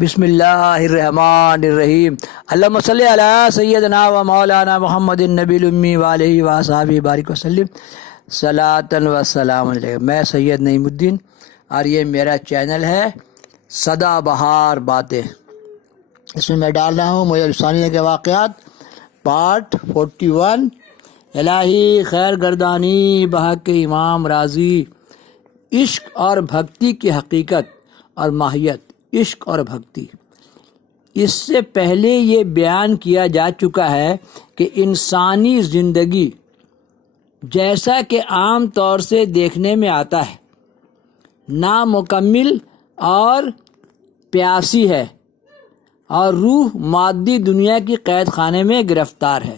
بسم اللہ الرحمن الرحیم۔ اللہم صلی علی سیدنا و مولانا محمد النبی الامی وآلہ وصحبہ بارک وسلم صلاۃ و سلام علیہ۔ میں سید نعیم الدین اور یہ میرا چینل ہے سدا بہار باتیں۔ اس میں ڈال رہا ہوں معجزہ ثانیہ کے واقعات پارٹ 41۔ الہی خیر گردانی بحق امام راضی۔ عشق اور بھکتی کی حقیقت اور ماہیت۔ عشق اور بھکتی، اس سے پہلے یہ بیان کیا جا چکا ہے کہ انسانی زندگی جیسا کہ عام طور سے دیکھنے میں آتا ہے نامکمل اور پیاسی ہے، اور روح مادی دنیا کی قید خانے میں گرفتار ہے۔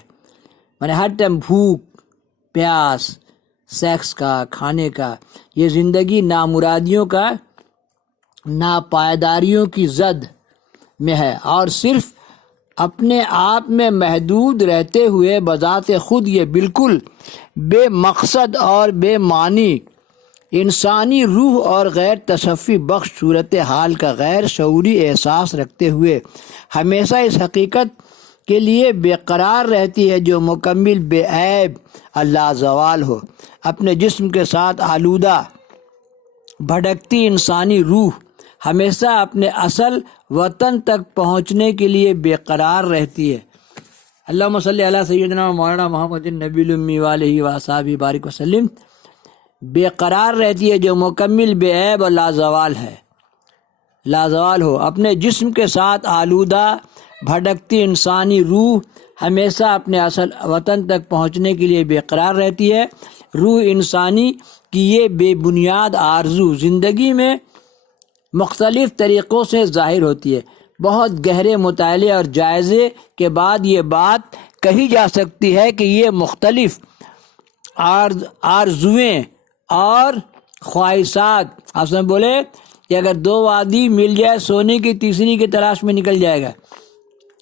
ہر ٹائم بھوک، پیاس، سیکس کا، کھانے کا، یہ زندگی نامرادیوں کا، ناپائیداریوں کی زد میں ہے، اور صرف اپنے آپ میں محدود رہتے ہوئے بذات خود یہ بالکل بے مقصد اور بے معنی انسانی روح اور غیر تصفی بخش صورتحال کا غیر شعوری احساس رکھتے ہوئے ہمیشہ اس حقیقت کے لیے بے قرار رہتی ہے جو مکمل بے عیب اللہ زوال ہو۔ اپنے جسم کے ساتھ آلودہ بھٹکتی انسانی روح ہمیشہ اپنے اصل وطن تک پہنچنے کے لیے بے قرار رہتی ہے۔ اللہم صلی علی سیدنا و مولانا محمد النبی الامی وآلہ وصحبہ بارک وسلم۔ بے قرار رہتی ہے جو مکمل بے عیب اور لازوال ہے، لازوال ہو۔ اپنے جسم کے ساتھ آلودہ بھٹکتی انسانی روح ہمیشہ اپنے اصل وطن تک پہنچنے کے لیے بے قرار رہتی ہے۔ روح انسانی کی یہ بے بنیاد آرزو زندگی میں مختلف طریقوں سے ظاہر ہوتی ہے۔ بہت گہرے مطالعے اور جائزے کے بعد یہ بات کہی جا سکتی ہے کہ یہ مختلف آرزویں اور خواہشات، آپ سے بولے کہ اگر دو آدمی مل جائے سونے کی تیسری کی تلاش میں نکل جائے گا،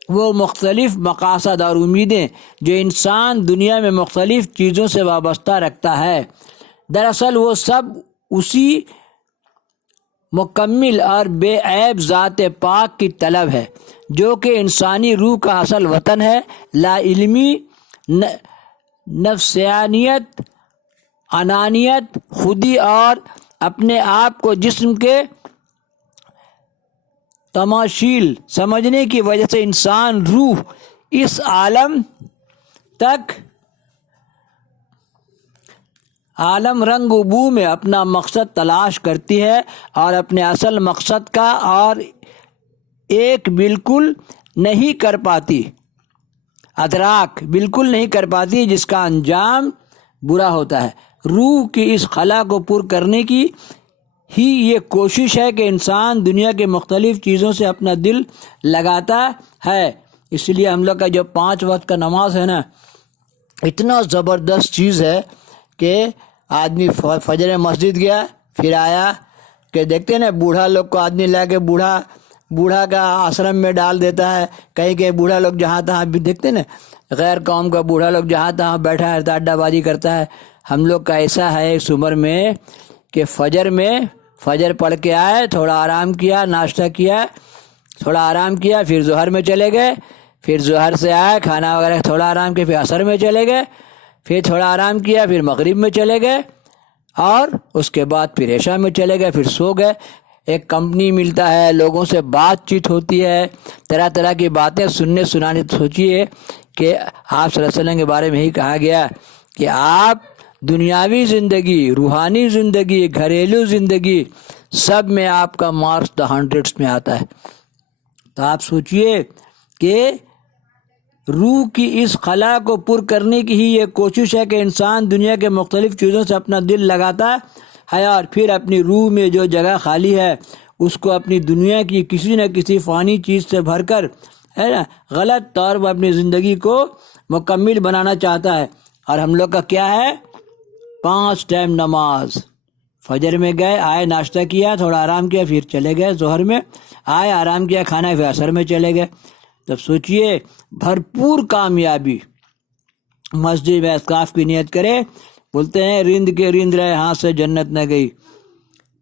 وہ مختلف مقاصد اور امیدیں جو انسان دنیا میں مختلف چیزوں سے وابستہ رکھتا ہے، دراصل وہ سب اسی مکمل اور بے عیب ذات پاک کی طلب ہے جو کہ انسانی روح کا اصل وطن ہے۔ لا علمی، نفسانیت، انانیت، خودی اور اپنے آپ کو جسم کے تماشیل سمجھنے کی وجہ سے انسان روح اس عالم رنگ و بو میں اپنا مقصد تلاش کرتی ہے، اور اپنے اصل مقصد کا اور ایک بالکل نہیں کر پاتی، ادراک بالکل نہیں کر پاتی، جس کا انجام برا ہوتا ہے۔ روح کی اس خلا کو پر کرنے کی ہی یہ کوشش ہے کہ انسان دنیا کے مختلف چیزوں سے اپنا دل لگاتا ہے۔ اس لیے ہم لوگ کا جو 5 وقت کا نماز ہے نا، اتنا زبردست چیز ہے کہ آدمی فجر مسجد گیا، پھر آیا کہ دیکھتے ہیں نا بوڑھا لوگ کو آدمی لا کے بوڑھا کا آشرم میں ڈال دیتا ہے، کہیں کہ بوڑھا لوگ جہاں تہاں بھی دیکھتے ہیں نا، غیر قوم کا بوڑھا لوگ جہاں تہاں بیٹھا رہتا ہے، اڈا بازی کرتا ہے۔ ہم لوگ کا ایسا ہے اس عمر میں کہ فجر پڑھ کے آئے، تھوڑا آرام کیا، ناشتہ کیا، تھوڑا آرام کیا، پھر ظہر میں چلے گئے، پھر ظہر سے آئے، کھانا وغیرہ تھوڑا آرام کیا، پھر عصر میں چلے گئے، پھر تھوڑا آرام کیا، پھر مغرب میں چلے گئے، اور اس کے بعد پھر عشاء میں چلے گئے، پھر سو گئے۔ ایک کمپنی ملتا ہے، لوگوں سے بات چیت ہوتی ہے، طرح طرح کی باتیں سننے سنانے۔ سوچیے کہ آپ صلی اللہ علیہ وسلم کے بارے میں ہی کہا گیا کہ آپ دنیاوی زندگی، روحانی زندگی، گھریلو زندگی، سب میں آپ کا مارکس دا 100 میں آتا ہے۔ تو آپ سوچئے کہ روح کی اس خلا کو پر کرنے کی ہی یہ کوشش ہے کہ انسان دنیا کے مختلف چیزوں سے اپنا دل لگاتا ہے، اور پھر اپنی روح میں جو جگہ خالی ہے اس کو اپنی دنیا کی کسی نہ کسی فانی چیز سے بھر کر، ہے نا، غلط طور پر اپنی زندگی کو مکمل بنانا چاہتا ہے۔ اور ہم لوگ کا کیا ہے؟ 5 ٹائم نماز۔ فجر میں گئے، آئے، ناشتہ کیا، تھوڑا آرام کیا، پھر چلے گئے، ظہر میں آئے، آرام کیا، کھانا، پھر عصر میں چلے گئے۔ تب سوچئے بھرپور کامیابی۔ مسجد میں اعتکاف کی نیت کرے، بولتے ہیں رند کے رند رہے ہاتھ سے جنت نہ گئی۔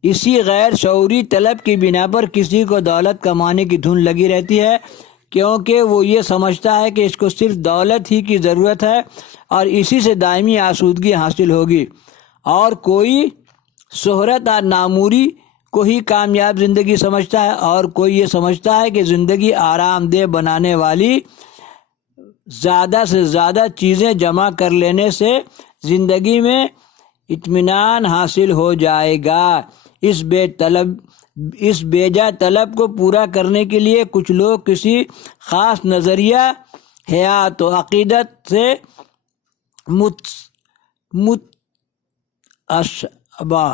اسی غیر شعوری طلب کی بنا پر کسی کو دولت کمانے کی دھن لگی رہتی ہے، کیونکہ وہ یہ سمجھتا ہے کہ اس کو صرف دولت ہی کی ضرورت ہے اور اسی سے دائمی آسودگی حاصل ہوگی، اور کوئی شہرت اور ناموری کو ہی کامیاب زندگی سمجھتا ہے، اور کوئی یہ سمجھتا ہے کہ زندگی آرام دہ بنانے والی زیادہ سے زیادہ چیزیں جمع کر لینے سے زندگی میں اطمینان حاصل ہو جائے گا۔ اس بیجا طلب کو پورا کرنے کے لیے کچھ لوگ کسی خاص نظریہ، حیات و عقیدت سے متشابہ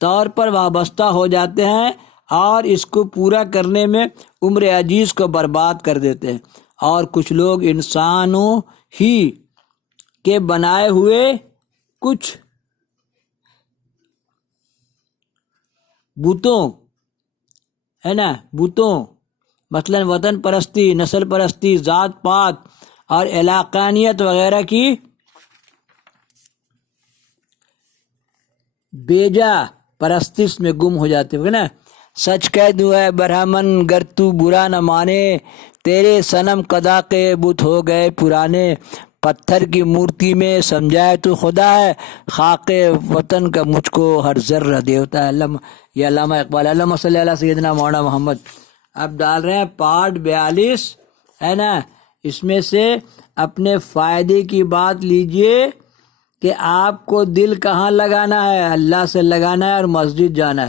طور پر وابستہ ہو جاتے ہیں اور اس کو پورا کرنے میں عمر عزیز کو برباد کر دیتے ہیں، اور کچھ لوگ انسانوں ہی کے بنائے ہوئے کچھ بتوں مثلاً وطن پرستی، نسل پرستی، ذات پات اور علاقانیت وغیرہ کی بیجا پرستش میں گم ہو جاتے ہیں نا۔ سچ کہہ دوں اے برہمن گر تو برا نہ مانے، تیرے صنم قدا کے بت ہو گئے پرانے، پتھر کی مورتی میں سمجھائے تو خدا ہے، خاک وطن کا مجھ کو ہر ذرہ دیوتا ہے۔ یہ علامہ اقبال۔ اللہم صلی علی سیدنا مولانا محمد۔ اب ڈال رہے ہیں پارٹ 42 ہے نا، اس میں سے اپنے فائدے کی بات لیجئے کہ آپ کو دل کہاں لگانا ہے، اللہ سے لگانا ہے اور مسجد جانا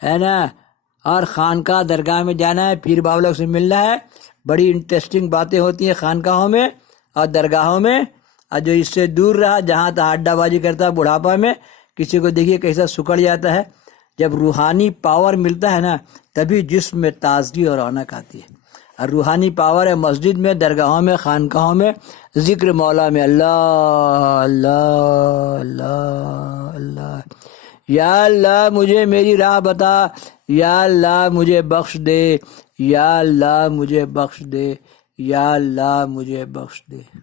ہے نا، اور خانقاہ درگاہ میں جانا ہے، پیر بابا لوگ سے ملنا ہے۔ بڑی انٹرسٹنگ باتیں ہوتی ہیں خانقاہوں میں اور درگاہوں میں، اور جو اس سے دور رہا، جہاں تک اڈا بازی کرتا ہے بڑھاپا میں، کسی کو دیکھیے کیسا سکڑ جاتا ہے۔ جب روحانی پاور ملتا ہے نا، تبھی جسم میں تازگی اور رونق آتی ہے، اور روحانی پاور ہے مسجد میں، درگاہوں میں، خانقاہوں میں، ذکر مولا میں، اللہ اللہ اللہ اللہ، یا اللہ مجھے میری راہ بتا، یا اللہ مجھے بخش دے، یا اللہ مجھے بخش دے، یا اللہ مجھے بخش دے۔